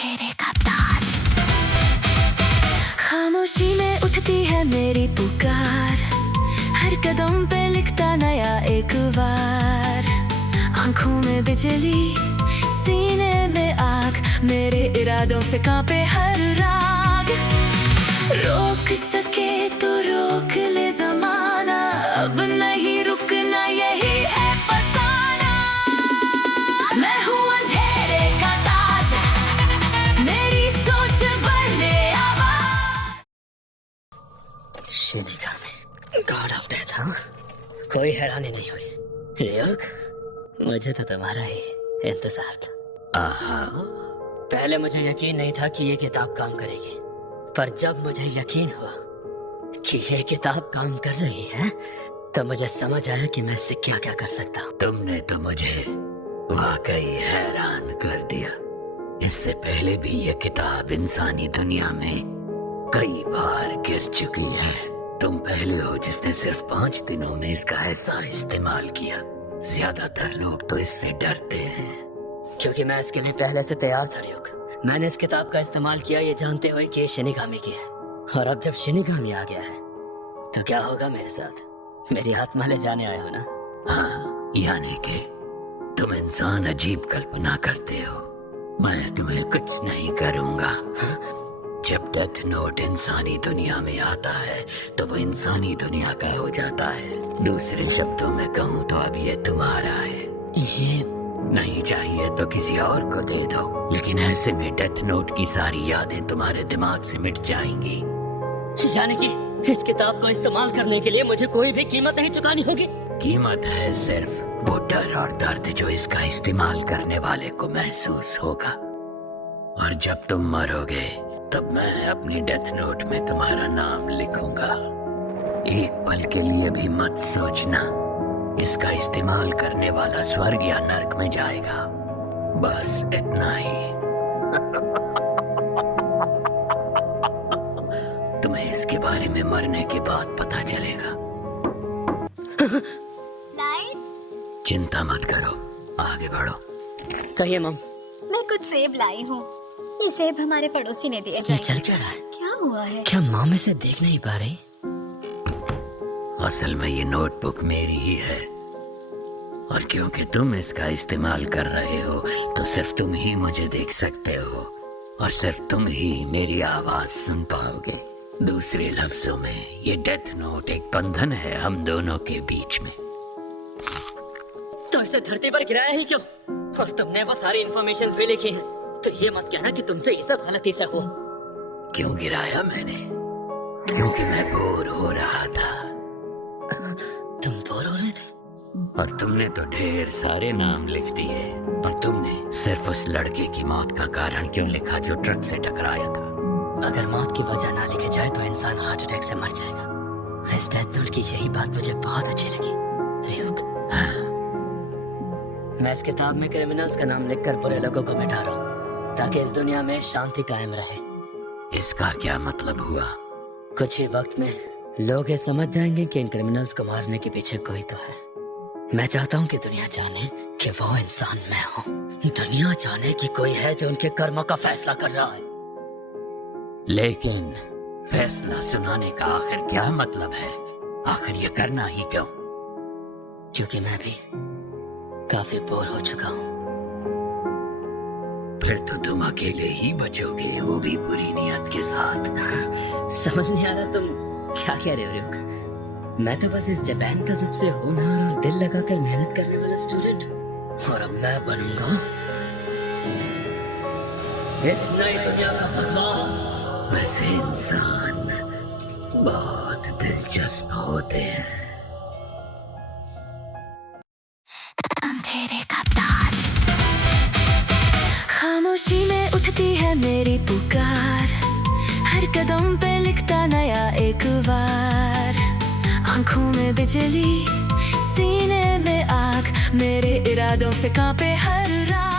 अंधेरे का ताज। खामोशी में उठती है मेरी पुकार, हर कदम पे लिखता नया एक वार। आंखों में बिजली, सीने में आग, मेरे इरादों से कांपे हर राग। रोक सके तो रोक ले ज़माना, अब नहीं रुकना यही है फसाना। मैं हूँ अंधेरे का ताज, मेरी सोच बने आवाज। Shinigami God of death. हाँ, कोई हैरानी नहीं हुई रियोक, मुझे तो तुम्हारा ही इंतजार था। पहले मुझे यकीन नहीं था कि ये किताब काम करेगी, पर जब मुझे यकीन हुआ कि ये किताब काम कर रही है तो मुझे समझ आया कि मैं इससे क्या क्या कर सकता हूँ। तुमने तो मुझे वाकई हैरान कर दिया। इससे पहले भी ये किताब इंसानी दुनिया में कई बार गिर चुकी है। तुम पहले हो जिसने सिर्फ 5 दिनों में इसका ऐसा इस्तेमाल किया। ज्यादातर लोग तो इससे डरते हैं। क्योंकि मैं इसके लिए पहले से तैयार था रियोक। मैंने इस किताब का इस्तेमाल किया ये जानते हुए कि ये शिनिगामी की है, और अब जब शिनिगामी आ गया है तो क्या होगा मेरे साथ? मेरी आत्मा ले जाने आए हो ना? हाँ, यानी कि तुम इंसान अजीब कल्पना करते हो। मैं तुम्हें कुछ नहीं करूँगा। जब डेथ नोट इंसानी दुनिया में आता है तो वो इंसानी दुनिया का हो जाता है। दूसरे शब्दों में कहूँ तो अब ये तुम्हारा है। ये नहीं चाहिए तो किसी और को दे दो, लेकिन ऐसे में डेथ नोट की सारी यादें तुम्हारे दिमाग से मिट जाएंगी। यानी कि इस किताब को इस्तेमाल करने के लिए मुझे कोई भी कीमत नहीं चुकानी होगी? कीमत है सिर्फ वो डर और दर्द जो इसका इस्तेमाल करने वाले को महसूस होगा। और जब तुम मरोगे तब मैं अपनी डेथ नोट में तुम्हारा नाम लिखूंगा। एक पल के लिए भी मत सोचना इसका इस्तेमाल करने वाला स्वर्ग या नर्क में जाएगा। बस इतना ही। तुम्हें इसके बारे में मरने के बाद पता चलेगा। लाइट, चिंता मत करो, आगे बढ़ो। कहिए मम। मैं कुछ सेब लाई हूँ। ये सेब हमारे पड़ोसी ने दिए। ये चल क्या रहा है? क्या हुआ है? क्या मॉम इसे देख नहीं पा रही? असल में ये नोटबुक मेरी ही है, और क्योंकि तुम इसका इस्तेमाल कर रहे हो तो सिर्फ तुम ही मुझे देख सकते हो, और सिर्फ तुम ही मेरी आवाज सुन पाओगे। दूसरे लफ्जों में ये डेथ नोट एक बंधन है हम दोनों के बीच में। तो इसे धरती पर गिराया ही क्यों? और तुमने वो सारी इन्फॉर्मेशंस भी लिखी हैं, तो ये मत कहना कि तुमसे ये सब गलती से हुआ। क्यों गिराया मैंने? क्योंकि मैं बोर हो रहा था। तुम बोर हो रहे थे? और तुमने तो ढेर सारे नाम लिख दिए, और तुमने सिर्फ उस लड़के की मौत का कारण क्यों लिखा जो ट्रक से टकराया था? अगर मौत की वजह ना लिखी जाए तो इंसान हार्ट अटैक से मर जाएगा। इस डेथ नोट की यही बात मुझे बहुत अच्छी लगी रियोक। हाँ। मैं इस किताब में क्रिमिनल्स का नाम लिखकर बुरे लोगों को मिटा रहा हूँ, ताकि इस दुनिया में शांति कायम रहे। इसका क्या मतलब हुआ? कुछ ही वक्त में लोग ये समझ जाएंगे कि इन क्रिमिनल्स को मारने के पीछे कोई तो है। मैं चाहता हूँ कि दुनिया जाने कि वो इंसान मैं हूँ। दुनिया जाने कि कोई है जो उनके कर्मों का फैसला कर रहा है। लेकिन फैसला सुनाने का आखिर क्या मतलब है? आखिर ये करना ही क्यों? क्योंकि मैं भी काफी बोर हो चुका हूँ। फिर तो तुम अकेले ही बचोगे, वो भी बुरी नियत के साथ। समझ नहीं आ रहा तुम क्या कह रहे हो रियोक। मैं तो बस इस जापान का सबसे होनहार और दिल लगाकर मेहनत करने वाला स्टूडेंट, और अब मैं बनूंगा इस नई दुनिया का भगवान। वैसे इंसान बहुत दिलचस्प होते हैं। अंधेरे का ताज। खामोशी में उठती है मेरी पुकार, हर कदम पे लिखता नया एक वार। आंखों में बिजली, सीने में आग, मेरे इरादों से कांपे हर रात।